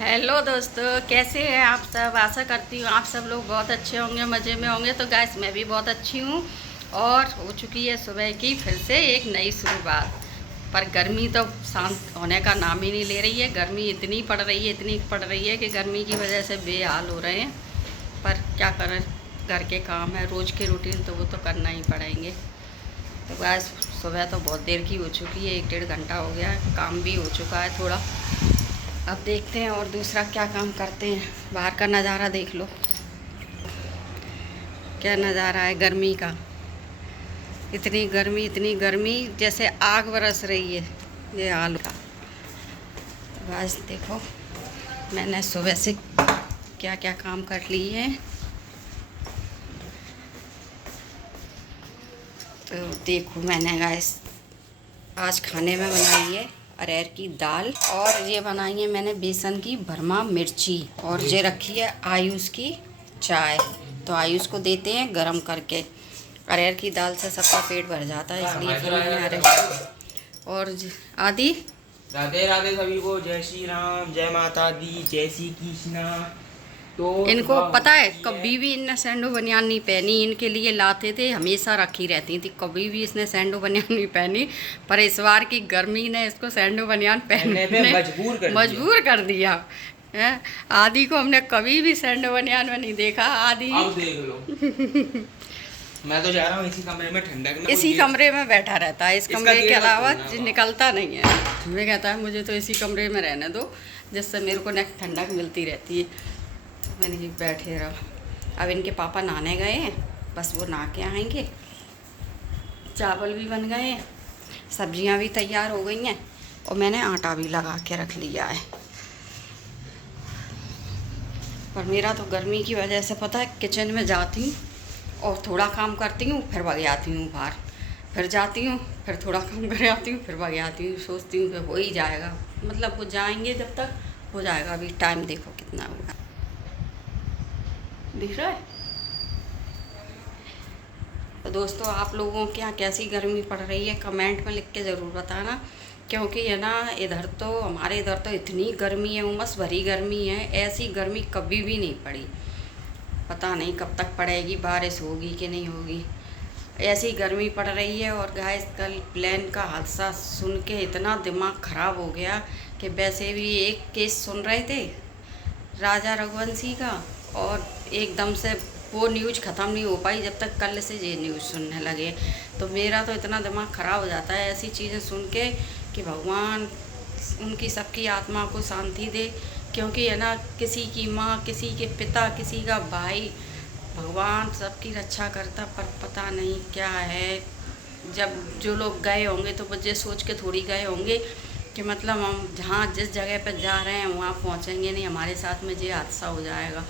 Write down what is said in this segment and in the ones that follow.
Hello दोस्तों, कैसे हैं आप सब। आशा करती हूँ आप सब लोग बहुत अच्छे होंगे, मज़े में होंगे। तो गाइस, मैं भी बहुत अच्छी हूँ और हो चुकी है सुबह की फिर से एक नई शुरुआत। पर गर्मी तो शांत होने का नाम ही नहीं ले रही है। गर्मी इतनी पड़ रही है, इतनी पड़ रही है कि गर्मी की वजह से बेहाल हो रहे हैं। पर क्या करें, घर के काम है, रोज़ के रूटीन तो वो तो करना ही पड़ेंगे। तो गाइस, सुबह तो बहुत देर की हो चुकी है, 1-1.5 घंटा हो गया है, काम भी हो चुका है थोड़ा। अब देखते हैं और दूसरा क्या काम करते हैं। बाहर का नज़ारा देख लो, क्या नज़ारा है गर्मी का। इतनी गर्मी जैसे आग बरस रही है, ये हाल का। तो बस देखो, मैंने सुबह से क्या क्या काम कर लिए हैं। तो देखो, मैंने गाइस आज खाने में बनाई है अरहर की दाल, और ये बनाई है मैंने बेसन की भरमा मिर्ची, और ये रखी है आयुष की चाय। तो आयुष को देते हैं गरम करके। अरहर की दाल से सबका पेट भर जाता है, इसलिए फिर मैंने अरहर और आदि। राधे राधे सभी को, जय श्री राम, जय माता दी, जय श्री कृष्णा। तो इनको पता है, कभी भी इनने सैंडो बनियान नहीं पहनी। इनके लिए लाते थे, हमेशा रखी रहती थी, कभी भी इसने सैंडो बनियान नहीं पहनी। पर इस बार की गर्मी ने इसको सैंडो बनियान पहनने में मजबूर कर दिया है। आदि को हमने कभी भी सैंडो बनियान में नहीं देखा। आदि अब देख लो। मैं तो जा रहा हूँ इसी कमरे में, ठंडक में इसी कमरे में बैठा रहता है। इस कमरे के अलावा निकलता नहीं है। हमें कहता है मुझे तो इसी कमरे में रहने दो, जिससे मेरे को न ठंडक मिलती रहती है। मैंने भी बैठे रहा। अब इनके पापा नहाने गए हैं, बस वो नहा के आएंगे। चावल भी बन गए हैं, सब्जियां भी तैयार हो गई हैं, और मैंने आटा भी लगा के रख लिया है। पर मेरा तो गर्मी की वजह से, पता है, किचन में जाती हूँ और थोड़ा काम करती हूँ, फिर भाग जाती हूँ बाहर, फिर जाती हूँ, फिर थोड़ा काम कर आती हूँ, फिर भाग जाती हूँ। सोचती हूँ कि हो ही जाएगा, मतलब वो जाएंगे जब तक हो जाएगा। अभी टाइम देखो कितना होगा, दिख रहा है। तो दोस्तों, आप लोगों के यहाँ कैसी गर्मी पड़ रही है कमेंट में लिख के ज़रूर बताना। क्योंकि है ना, इधर तो, हमारे इधर तो इतनी गर्मी है, उमस भरी गर्मी है। ऐसी गर्मी कभी भी नहीं पड़ी। पता नहीं कब तक पड़ेगी, बारिश होगी कि नहीं होगी, ऐसी गर्मी पड़ रही है। और गाइस, कल प्लेन का हादसा सुन के इतना दिमाग ख़राब हो गया कि वैसे भी एक केस सुन रहे थे राजा रघुवंशी का, और एकदम से वो न्यूज़ ख़त्म नहीं हो पाई जब तक कल से ये न्यूज़ सुनने लगे। तो मेरा तो इतना दिमाग ख़राब हो जाता है ऐसी चीज़ें सुन के कि भगवान उनकी सबकी आत्मा को शांति दे। क्योंकि है ना, किसी की माँ, किसी के पिता, किसी का भाई, भगवान सबकी रक्षा करता। पर पता नहीं क्या है, जब जो लोग गए होंगे तो बच्चे सोच के थोड़ी गए होंगे कि मतलब हम जहाँ जिस जगह पर जा रहे हैं वहाँ पहुँचेंगे नहीं, हमारे साथ में ये हादसा हो जाएगा।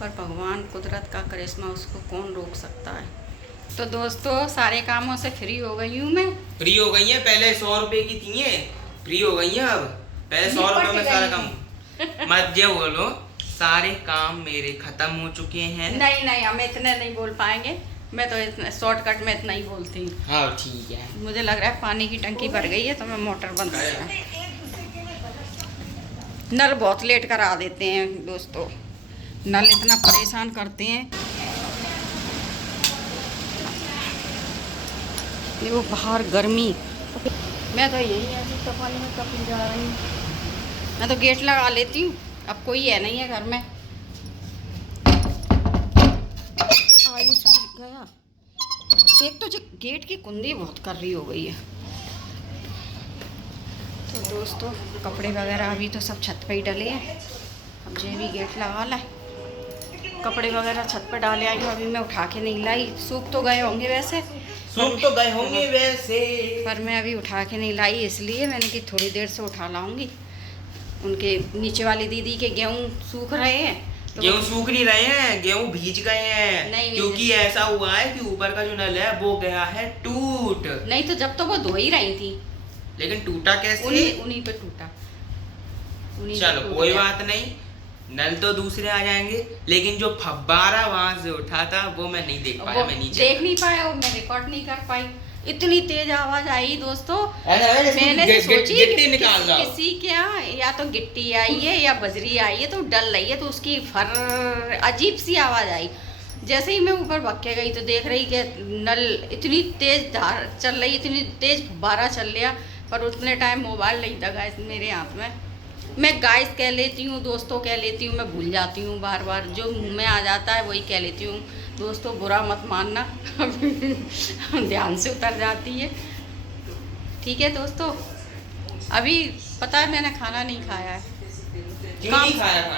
पर भगवान कुदरत का करिश्मा, उसको कौन रोक सकता है। तो दोस्तों, सारे कामों से फ्री हो गई हूँ मैं। फ्री हो गई है, पहले 100 रुपए की थी ये, फ्री हो गई है अब। पहले 100 रुपए में सारा काम मत ये बोलो, सारे काम मेरे खत्म हो चुके हैं। नहीं नहीं, हम इतने नहीं बोल पाएंगे। मैं तो इतने शॉर्टकट में इतना ही बोलती हूँ। हाँ ठीक है। मुझे लग रहा है पानी की टंकी भर गई है, तो मैं मोटर बंद कर, नल बहुत लेट करा देते हैं दोस्तों। नल इतना परेशान करते हैं। देखो बाहर गर्मी, मैं तो यही ऐसी पानी में कभी जा रही हूँ। मैं तो गेट लगा लेती हूँ, अब कोई है नहीं है घर में। आयुष गया। एक तो जो गेट की कुंडी बहुत कर रही हो गई है। तो दोस्तों, कपड़े वगैरह अभी तो सब छत पे ही डले हैं। अब ये भी गेट लगा ला, कपड़े वगैरह छत पर डाले आई हूँ। अभी मैं उठा के नहीं लाई, सूख तो गए होंगे वैसे, सूख तो गए होंगे वैसे, पर मैं अभी उठा के नहीं लाई, इसलिए मैंने कि थोड़ी देर से उठा लाऊंगी। उनके नीचे वाली दीदी के गेहूँ सूख रहे हैं, तो गेहूँ सूख नहीं रहे हैं, गेहूँ भीज गए हैं। नहीं, क्योंकि ऐसा हुआ है कि ऊपर का जो नल है वो गया है टूट। नहीं तो जब तो वो धो ही रही थी, लेकिन टूटा कैसे? उन्हीं पे टूटा। चलो कोई बात नहीं, नल तो दूसरे आ जाएंगे, लेकिन जो फब्बारा वहां से उठा था वो मैं नहीं देख पाया। मैं नीचे देख नहीं पाया और मैं रिकॉर्ड नहीं कर पाई। इतनी तेज आवाज आई दोस्तों, ऐसा लगा जैसे मैंने तो सोची गिट्टी निकाल रहा हो। किसी के यहाँ या तो गिट्टी आई है या बजरी आई है, तो डल रही है, तो उसकी फर अजीब सी आवाज आई। जैसे ही मैं ऊपर भाग के गई तो देख रही कि नल इतनी तेज धार चल रही, इतनी तेज फुब्बारा चल रहा, पर उतने टाइम मोबाइल नहीं था गाइस मेरे हाथ में। मैं गाइस कह लेती हूँ, दोस्तों कह लेती हूँ, मैं भूल जाती हूँ बार बार, जो मुँह में आ जाता है वही कह लेती हूँ। दोस्तों बुरा मत मानना ध्यान से उतर जाती है, ठीक है दोस्तों। अभी पता है मैंने खाना नहीं खाया है,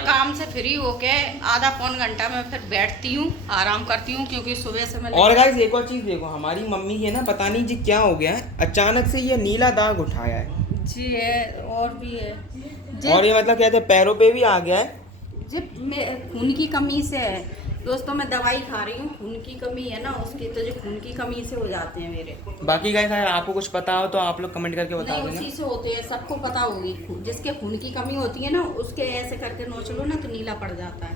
काम से फ्री होके आधा पौन घंटा में फिर बैठती हूँ, आराम करती हूँ, क्योंकि सुबह से मैं। और गाइस एक और चीज देखो, हमारी मम्मी के ना पता नहीं जी क्या हो गया है, अचानक से ये नीला दाग उठाया है जी, है और भी है और ये मतलब कहते हैं पैरों पे भी आ गया है जी, खून की कमी से है दोस्तों। मैं दवाई खा रही हूँ, खून की कमी है ना उसकी, तो जो खून की कमी से हो जाते हैं मेरे। बाकी गाइस अगर आपको कुछ पता हो तो आप लोग कमेंट करके बता नहीं, देना। उसी से होते हैं, सबको पता होगी। जिसके खून की कमी होती है ना, उसके ऐसे करके नोच लो ना तो नीला पड़ जाता है।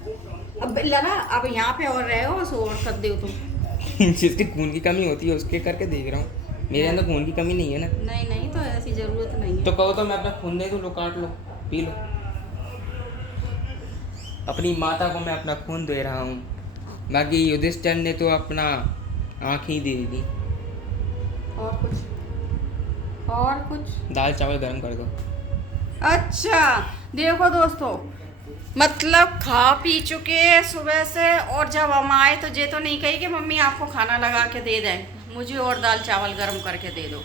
अब लगा अब यहाँ पे और रहे हो सो और कर दो तुम। जिसकी खून की कमी होती है उसके करके देख रहा हूँ, मेरे अंदर खून की कमी नहीं है ना। नहीं नहीं, तो ऐसी जरूरत नहीं है। तो कहो तो मैं अपना खून दे दूँ, लो काट लो पी लो। अपनी माता को मैं अपना खून दे रहा हूँ, बाकी युधिष्ठिर ने तो अपना आँख ही दे दी। और कुछ दाल चावल गर्म कर दो। अच्छा देखो दोस्तों, मतलब खा पी चुके सुबह से, और जब हम आए तो ये तो नहीं कही कि मम्मी आपको खाना लगा के दे दें, मुझे और दाल चावल गर्म करके दे दो।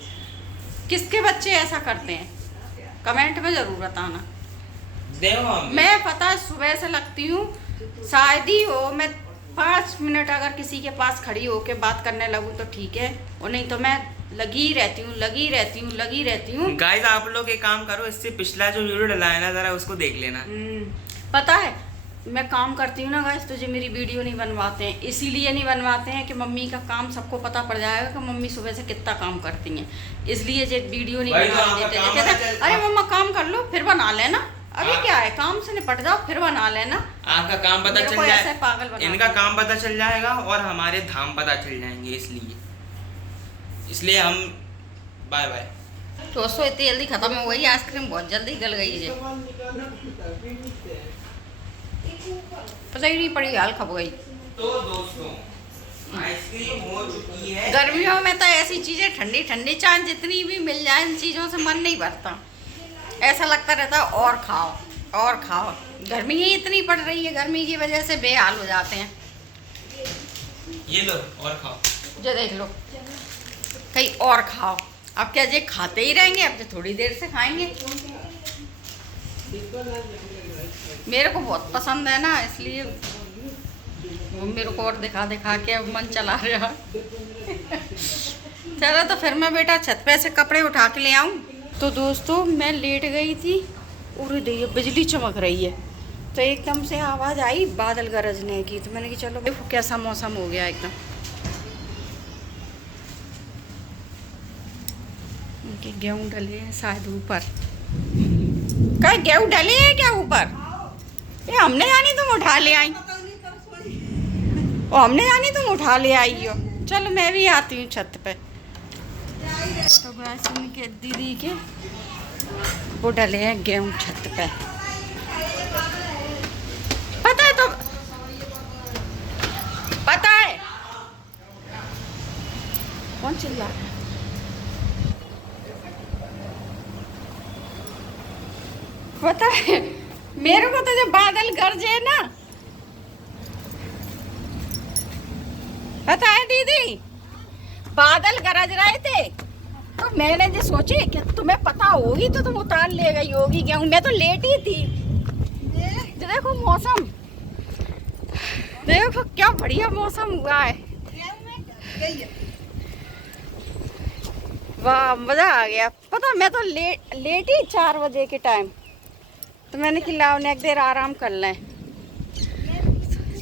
किसके बच्चे ऐसा करते हैं, कमेंट में ज़रूर बताना। मैं पता है सुबह से लगती हूँ, शायद ही हो मैं 5 मिनट अगर किसी के पास खड़ी होके बात करने लगूँ तो ठीक है, और नहीं तो मैं लगी रहती हूँ। गाइस आप लोग एक काम करो, इससे पिछला जो वीडियो डला है ना जरा उसको देख लेना। पता है मैं काम करती हूँ ना गाइस, तो जो मेरी वीडियो नहीं बनवाते हैं, इसीलिए नहीं बनवाते हैं कि मम्मी का काम सबको पता पड़ जाएगा कि मम्मी सुबह से कितना काम करती हैं, इसलिए जो वीडियो नहीं बनवा देते। कहते अरे मम्मा काम कर लो फिर बना लेना, अभी क्या है, काम से निपट जाओ फिर बना लेना। आपका काम पता चल जाए, पागल इनका काम पता चल जाएगा और हमारे धाम पता चल जाएंगे, इसलिए हम बाय बाय। दोस्तों इतनी जल्दी खत्म हो गई आइसक्रीम, बहुत जल्दी गल गई है, पता ही नहीं पड़ी, हाल खप गई। तो दोस्तों आइसक्रीम हो चुकी है। गर्मियों में तो ऐसी चीजें ठंडी ठंडी चाय जितनी भी मिल जाए, इन चीजों से मन नहीं भरता, ऐसा लगता रहता और खाओ। गर्मी ही इतनी पड़ रही है, गर्मी की वजह से बेहाल हो जाते हैं। ये लो और खाओ, जो देख लो कहीं और खाओ। अब क्या जे खाते ही रहेंगे, अब जो थोड़ी देर से खाएंगे। मेरे को बहुत पसंद है ना, इसलिए वो मेरे को और दिखा के अब मन चला रहा। चलो तो फिर मैं बेटा छत पे से कपड़े उठा के ले आऊँ। तो दोस्तों मैं लेट गई थी और देखिए बिजली चमक रही है, तो एकदम से आवाज़ आई बादल गरजने की, तो मैंने कहा चलो देखो कैसा मौसम हो गया एकदम। उनके गेहूँ डले हैं शायद ऊपर, क्या गेहूँ डले हैं क्या ऊपर? ये हमने जानी तुम उठा ले आई, हमने जानी तुम उठा ले आई हो। चलो मैं भी आती हूँ छत पे। तो गाइस उनके दीदी के वो डले हैं गेहूँ छत पे, पता है तो पता है कौन चिल्ला रहा है? पता है मेरे को तो जब बादल गरजे ना, पता है दीदी बादल गरज रहे थे, तो मैंने जो सोचे कि तुम्हें पता होगी तो तुम उतार ले गई होगी गेहूँ, मैं तो लेट ही थी। देखो मौसम, देखो क्या बढ़िया मौसम हुआ है, वाह मजा आ गया। पता मैं तो लेट ही 4 बजे के टाइम, तो मैंने कि लाओ ने एक देर आराम कर लें,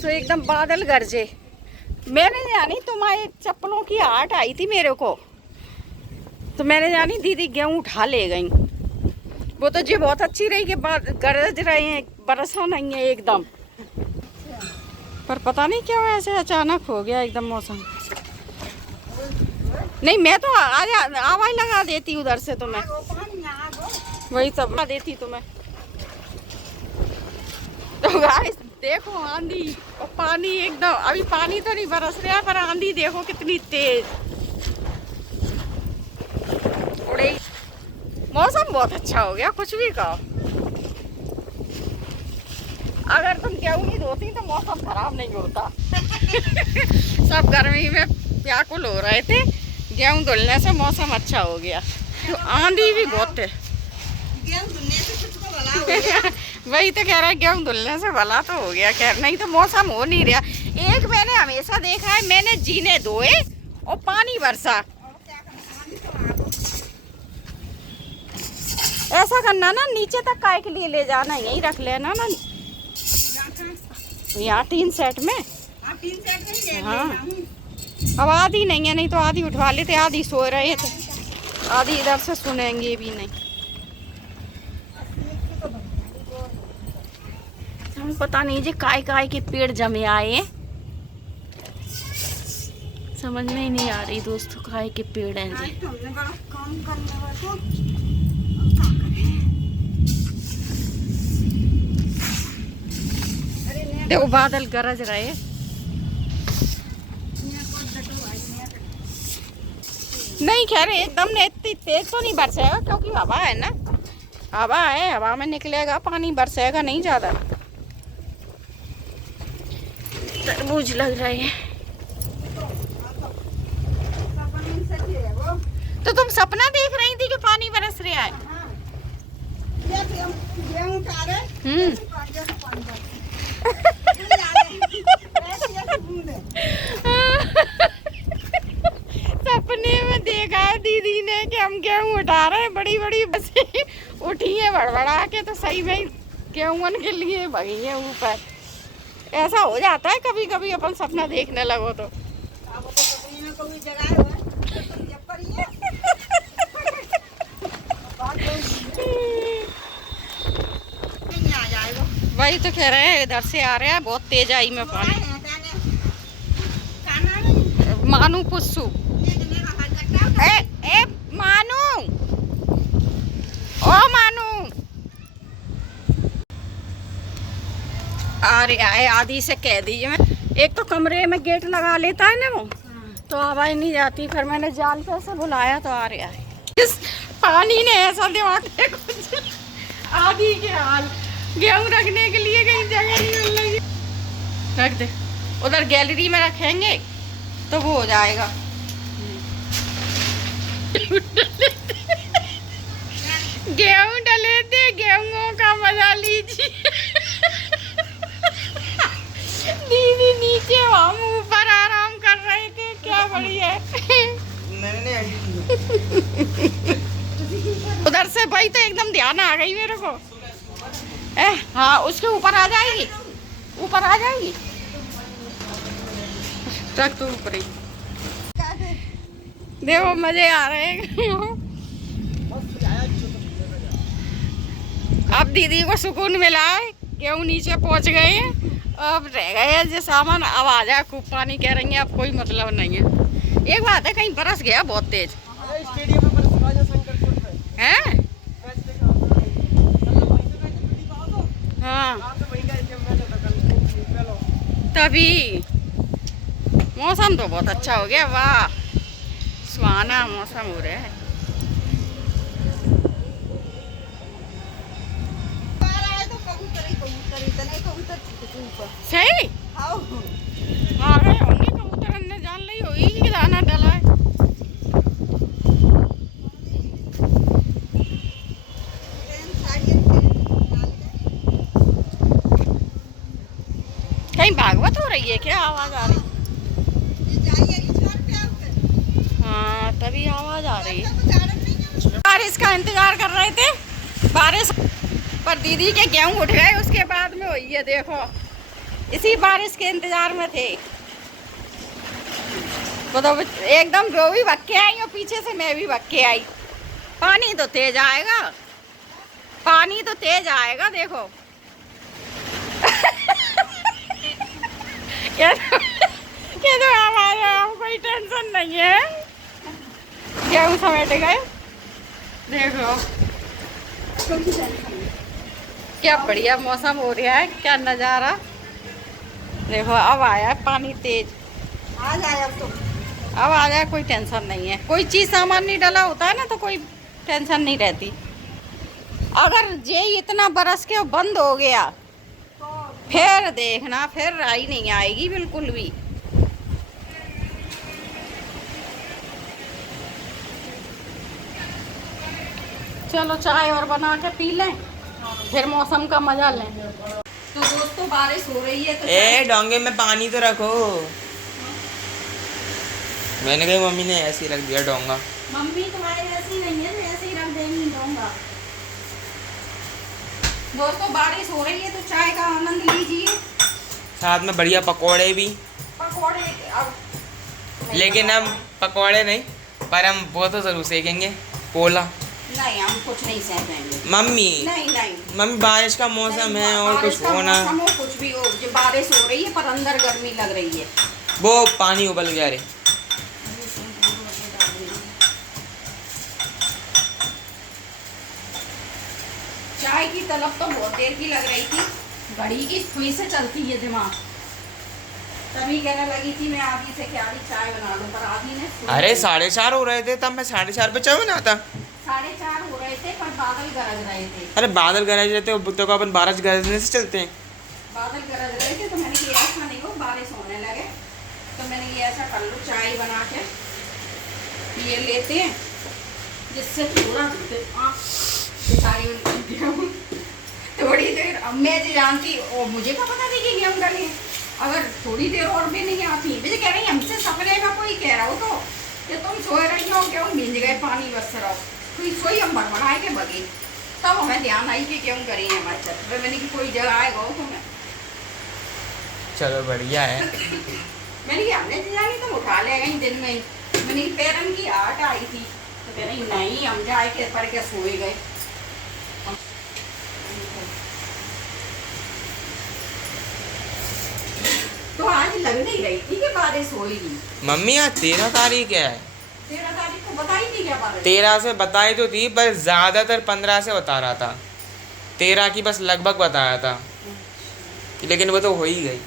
तो एकदम बादल गरजे। मैंने जानी तुम्हारे चप्पलों की आहट आई थी मेरे को, तो मैंने जानी दीदी गेहूँ उठा ले गई। वो तो जी बहुत अच्छी रही कि गरज रहे हैं, बरसा नहीं है एकदम, पर पता नहीं क्यों ऐसे अचानक हो गया एकदम मौसम। नहीं मैं तो आवाज लगा देती उधर से, तो मैं वही सब लगा देती तुम्हें। तो गाइस देखो आंधी और पानी एकदम, अभी पानी तो नहीं बरस रहा पर आंधी देखो कितनी तेज उड़े। मौसम बहुत अच्छा हो गया, कुछ भी कहो। अगर तुम गेहूं नहीं धोती तो मौसम खराब नहीं होता। सब गर्मी में व्याकुल हो रहे थे, गेहूं धुलने से मौसम अच्छा हो गया। तो आंधी भी बहुत है। गेहूं धुलने से कुछ को भला हो गया। वही तो कह रहा है, गेहूं धुलने से भला तो हो गया। खैर नहीं तो मौसम हो नहीं रहा। एक मैंने हमेशा देखा है, मैंने जीने धोए और पानी बरसा। ऐसा करना ना, नीचे तक काय के लिए ले जाना, यही रख लेना ना यहाँ टीन सेट में। हाँ अब आधी नहीं है, नहीं तो आधी उठवा लेते, आधी सो रहे थे, आधी इधर से सुनेंगे भी नहीं। हमें पता नहीं जी काय काय के पेड़ जमे आए, समझ में ही नहीं आ रही दोस्तों काय के पेड़ हैं जी। देखो बादल गरज रहे। नहीं खैर एकदम ने इतनी तेज तो नहीं बरसेगा, क्योंकि हवा है ना, हवा है, हवा में निकलेगा पानी, बरसेगा नहीं ज्यादा। तरबूज लग रहे हैं। तो तुम सपना देख रही थी कि पानी बरस रहा है? सपने में देखा है दीदी ने कि हम गेहूं उठा रहे हैं, बड़ी बड़ी बसें उठी है बड़बड़ा के, तो सही में गेहूं के लिए भगी है ऊपर। ऐसा हो जाता है कभी कभी अपन सपना देखने लगो तो। वही तो कह रहे हैं, इधर से आ रहा है बहुत तेज आई में पानी। मानू पुस्सू, ए मानू, ओ मानू आ रहा है, आधी से कह दीजिए। मैं एक तो कमरे में गेट लगा लेता है ना वो, तो आवाज नहीं जाती, फिर मैंने जाल पे से बुलाया तो आ रहा है। इस पानी ने ऐसा दिमाग कुछ आधी के हाल, गेहूं रखने के लिए कहीं जगह नहीं मिल रही। रख दे उधर, गैलरी में रखेंगे तो वो हो जाएगा। गेहूं डले थे, गेहूं का मजा लीजिए। दीदी नीचे, हम ऊपर आराम कर रहे थे, क्या बढ़िया है। उधर से भाई तो एकदम ध्यान आ गई मेरे को। हाँ उसके ऊपर आ जाएगी, ऊपर आ जाएगी, रख तो ऊपर ही। देखो मजे आ रहे हैं। अब दीदी को सुकून मिला है, गेहूं नीचे पहुंच गए हैं, अब रह गए जो सामान। अब आ जाए, खूब पानी कह रही है, अब कोई मतलब नहीं है। एक बात है, कहीं बरस गया बहुत तेज है। हाँ तभी मौसम तो बहुत अच्छा हो गया, वाह सुहाना मौसम हो रहा है। सही आ गए होंगे कबूतर, ने जान ली होगी कि दाना डाला है। कहीं भागवत हो रही है क्या, आवाज आ रही? हाँ तभी आवाज आ रही है। बारिश का इंतजार कर रहे थे, बारिश पर दीदी के गेहूं उठ गए, उसके बाद में हुई है। देखो इसी बारिश के इंतजार में थे, तो एकदम वो भी भग के आई और पीछे से मैं भी भग के आई। पानी तो तेज आएगा, पानी तो तेज आएगा। देखो क्या तो आवाज है, कोई टेंशन नहीं है। एकदम समेट गए। देखो क्या बढ़िया मौसम हो रहा है, क्या नज़ारा। देखो अब आया है पानी तेज, आ जाए अब तो। अब आ जाए, कोई टेंशन नहीं है। कोई चीज़ सामान नहीं डला होता है ना तो कोई टेंशन नहीं रहती। अगर ये इतना बरस के बंद हो गया फिर देखना, फिर आई नहीं आएगी बिल्कुल भी। चलो चाय और बना के पी लें, फिर मौसम का मजा लें। तो दोस्तों बारिश हो रही है तो ए डोंगे में पानी तो रखो। मैंने कही मम्मी ने ऐसे ही रख दिया डोंगा। मम्मी तुम्हारी ऐसी नहीं है, तो ऐसे ही रख देंगी डोंगा। दोस्तों बारिश हो रही है तो चाय का आनंद लीजिए, साथ में बढ़िया पकोड़े भी। पकोड़े अब लेकिन हम पकोड़े नहीं, पर हम वो तो जरूर सेकेंगे, पोला। नहीं, हम कुछ नहीं सेकेंगे मम्मी नहीं नहीं। मम्मी बारिश का मौसम है और बारिश कुछ का हो ना। मौसम हो, कुछ भी हो, जो बारिश हो रही है पर अंदर गर्मी लग रही है। वो पानी उबल गया रे। चाय की तलब तो बहुत देर की लग रही थी, घड़ी की सुई से चलती है दिमाग। तभी कहने लगी थी मैं आधी से क्या चाय बना लूं, पर आधी ने अरे 4:30 हो रहे थे, तब मैं 4:30 पे चाय बनाता। 4:30 हो रहे थे पर बादल गरज रहे थे। अरे बादल गरज रहे थे, बुत्तों को अपन 12 गरजने से चलते हैं। बादल गरज रहे थे तो मैंने कि ऐसा नहीं हो बारिश होने लगे, तो मैंने ये ऐसा कर लो चाय बना के ये लेते हैं, जिससे थोड़ा थोड़ी देर। अब मैं जो जानती और मुझे क्या पता थी कि गेहूँ डले, अगर थोड़ी देर और भी नहीं आती मुझे कह रही हमसे सपने का कोई कह रहा हो तो कि तुम सोए रही हो, गेहूँ भिज गए पानी बस रहो, तो सोई हम भड़बड़ाए के बगे। तब हमें ध्यान आई कि गेहूँ करी है हमारे छत पे। मैंने कि कोई जगह आएगा हो तो मैं चलो बढ़िया है। मैंने कि हमने जानी तुम उठा ले गई दिन में ही। मैंने कि पैरन की आट आई थी तो कह रही नहीं हम जाए के पढ़ के सोए गए। तो आज लग नहीं रही थी कि बारिश होगी। मम्मी आज 13 तारीख है। 13 तारीख को बताई थी क्या बारिश? 13 से बताई तो थी, पर ज्यादातर 15 से बता रहा था। 13 की बस लगभग बताया था, लेकिन वो तो हो ही गई।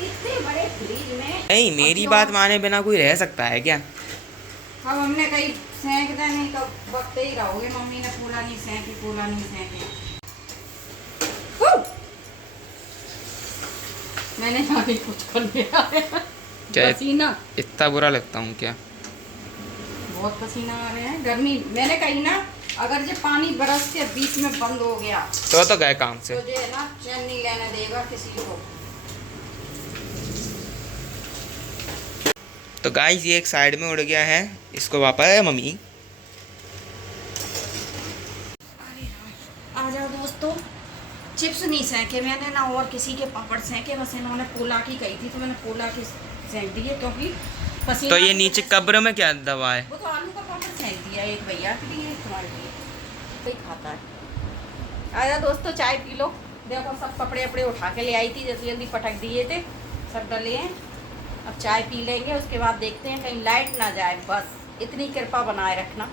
इतने बड़े फ्रिज में नहीं, मेरी बात माने बिना कोई रह सकता है क्या? अब हमने कहीं सेंक दे नहीं तो बकते ही रहोगे। मम्मी ने पूरा नहीं सेंकी, पूरा नहीं सेंके। मैंने अभी कुछ कर लिया क्या? पसीना इतना बुरा लगता हूँ क्या? बहुत पसीना आ रहे हैं, गर्मी। मैंने कही ना अगर ये पानी बरस के बीच में बंद हो गया तो गए काम तो से। ये है ना चैन नहीं लेने देगा किसी को। तो गाइस ये एक साइड में उड़ गया है, इसको वापस है मम्मी। आ जाओ दोस्तों, चिप्स नहीं सेंके मैंने ना और किसी के पापड़ सेंके, बस इन्होंने पोला की कही थी तो मैंने पोला की सेंक दिए क्योंकि पसीना। तो ये नीचे कब्र में क्या दवा है? वो तो आलू का पापड़ सेंक दिया, एक भैया के लिए एक तुम्हारे लिए, कोई खाता है। आजा दोस्तों चाय पी लो। देखो सब कपड़े वपड़े उठा के ले आई थी, जल्दी जल्दी पटक दिए थे, सब डले हैं। अब चाय पी लेंगे, उसके बाद देखते हैं कहीं लाइट ना जाए, बस इतनी कृपा बनाए रखना,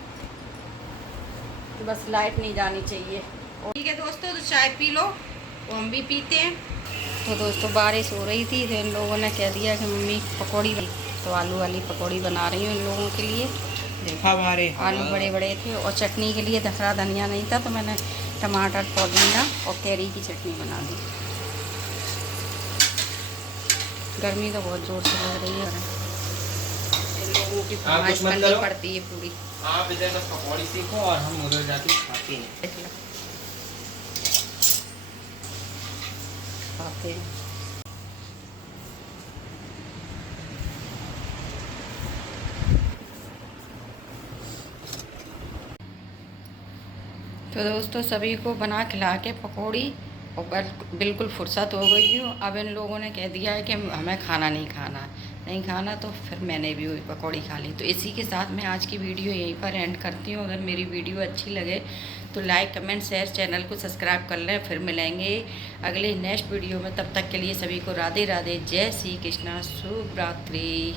बस लाइट नहीं जानी चाहिए। ठीक है दोस्तों, तो चाय पी लो, तो हम भी पीते हैं। तो दोस्तों बारिश हो रही थी तो इन लोगों ने कह दिया कि मम्मी पकौड़ी, तो आलू वाली पकौड़ी बना रही हूँ इन लोगों के लिए। देखो आलू बड़े बड़े थे और चटनी के लिए हरा धनिया नहीं था तो मैंने टमाटर, पुदीना और कैरी की चटनी बना दी। गर्मी तो बहुत जोर से लग रही है, इन लोगों की फरमाइश करनी पड़ती है पूरी। आप इधर बस पकौड़ी सीखो और हम उधर जाके खाते हैं। खाते हैं। तो दोस्तों सभी को बना खिला के पकौड़ी और बिल्कुल फुर्सत हो गई हो। अब इन लोगों ने कह दिया है कि हमें खाना नहीं खाना है, नहीं खाना तो फिर मैंने भी वही पकौड़ी खा ली। तो इसी के साथ मैं आज की वीडियो यहीं पर एंड करती हूँ। अगर मेरी वीडियो अच्छी लगे तो लाइक कमेंट शेयर, चैनल को सब्सक्राइब कर लें। फिर मिलेंगे अगले नेक्स्ट वीडियो में। तब तक के लिए सभी को राधे राधे, जय श्री कृष्णा, शुभ रात्रि।